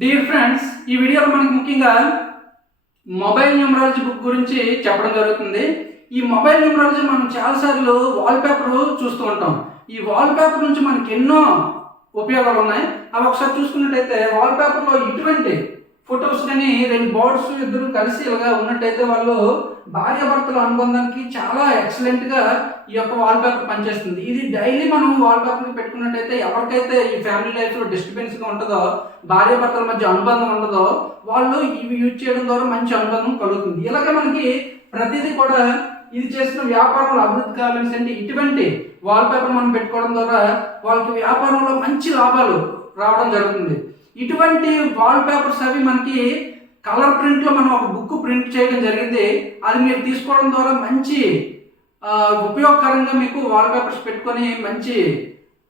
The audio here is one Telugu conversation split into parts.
డియర్ ఫ్రెండ్స్, ఈ వీడియోలో మనకి ముఖ్యంగా మొబైల్ న్యూమరాలజీ బుక్ గురించి చెప్పడం జరుగుతుంది. ఈ మొబైల్ న్యూమరాలజీ మనం చాలాసార్లు వాల్పేపర్ చూస్తూ ఉంటాం. ఈ వాల్పేపర్ నుంచి మనకి ఎన్నో ఉపయోగాలు ఉన్నాయి. అవి ఒకసారి చూసుకున్నట్టయితే వాల్పేపర్లో ఇటువంటి ఫొటోస్ కానీ రెండు బర్డ్స్ ఇద్దరు కలిసి ఇలాగా ఉన్నట్టయితే వాళ్ళు భార్యాభర్తల అనుబంధానికి చాలా ఎక్సలెంట్గా ఈ యొక్క వాల్పేపర్ పనిచేస్తుంది. ఇది డైలీ మనం వాల్పేపర్ని పెట్టుకున్నట్టయితే ఎవరికైతే ఈ ఫ్యామిలీ లైఫ్లో డిస్టర్బెన్స్గా ఉంటుందో, భార్యాభర్తల మధ్య అనుబంధం ఉండదో, వాళ్ళు ఇవి యూజ్ చేయడం ద్వారా మంచి అనుబంధం కలుగుతుంది. ఇలాగే మనకి ప్రతిదీ కూడా ఇది చేసిన వ్యాపారంలో అభివృద్ధి కావాలని అంటే ఇటువంటి వాల్పేపర్ మనం పెట్టుకోవడం ద్వారా వాళ్ళకి వ్యాపారంలో మంచి లాభాలు రావడం జరుగుతుంది. ఇటువంటి వాల్పేపర్స్ అవి మనకి కలర్ ప్రింట్లో మనం ఒక బుక్ ప్రింట్ చేయడం జరిగింది. అది మీరు తీసుకోవడం ద్వారా మంచి ఉపయోగకరంగా మీకు వాల్పేపర్స్ పెట్టుకొని మంచి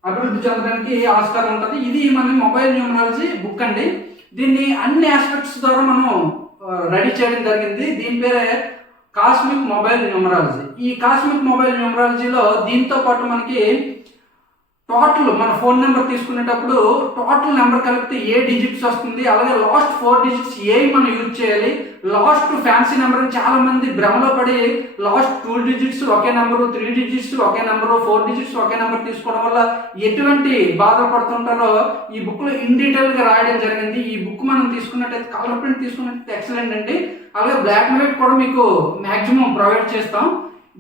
అభివృద్ధి చెందడానికి ఆస్కారం ఉంటుంది. ఇది మన మొబైల్ న్యూమరాలజీ బుక్ అండి. దీన్ని అన్ని ఆస్పెక్ట్స్ ద్వారా మనం రెడీ చేయడం జరిగింది. దీని పేరే కాస్మిక్ మొబైల్ న్యూమరాలజీ. ఈ కాస్మిక్ మొబైల్ న్యూమరాలజీలో దీంతో పాటు మనకి టోటల్ మన ఫోన్ నెంబర్ తీసుకునేటప్పుడు టోటల్ నెంబర్ కలిపితే ఏ డిజిట్స్ వస్తుంది, అలాగే లాస్ట్ 4 డిజిట్స్ ఏ మనం యూజ్ చేయాలి, లాస్ట్ ఫ్యాన్సీ నెంబర్ అని చాలా మంది భ్రమలో పడి లాస్ట్ 2 డిజిట్స్ ఒకే నెంబరు, 3 డిజిట్స్ ఒకే నెంబరు, 4 డిజిట్స్ ఒకే నెంబర్ తీసుకోవడం వల్ల ఎటువంటి బాధలు పడుతుంటారో ఈ బుక్లో ఇన్ డీటెయిల్గా రాయడం జరిగింది. ఈ బుక్ మనం తీసుకున్నట్టయితే కలర్ ప్రింట్ తీసుకున్నట్టయితే ఎక్సలెంట్ అండి. అలాగే బ్లాక్ అండ్ వైట్ కూడా మీకు మ్యాక్సిమం ప్రొవైడ్ చేస్తాం.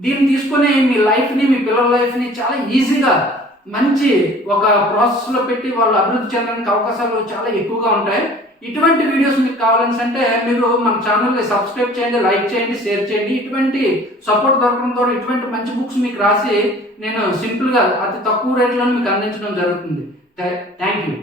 దీన్ని తీసుకొని మీ లైఫ్ని, మీ పిల్లల లైఫ్ని చాలా ఈజీగా మంచి ఒక ప్రాసెస్లో పెట్టి వాళ్ళు అభివృద్ధి చెందడానికి అవకాశాలు చాలా ఎక్కువగా ఉంటాయి. ఇటువంటి వీడియోస్ మీకు కావాలని అంటే మీరు మన ఛానల్ని సబ్స్క్రైబ్ చేయండి, లైక్ చేయండి, షేర్ చేయండి. ఇటువంటి సపోర్ట్ దొరకడం ద్వారా ఇటువంటి మంచి బుక్స్ మీకు రాసి నేను సింపుల్గా అతి తక్కువ రేట్లను మీకు అందించడం జరుగుతుంది. Thank you.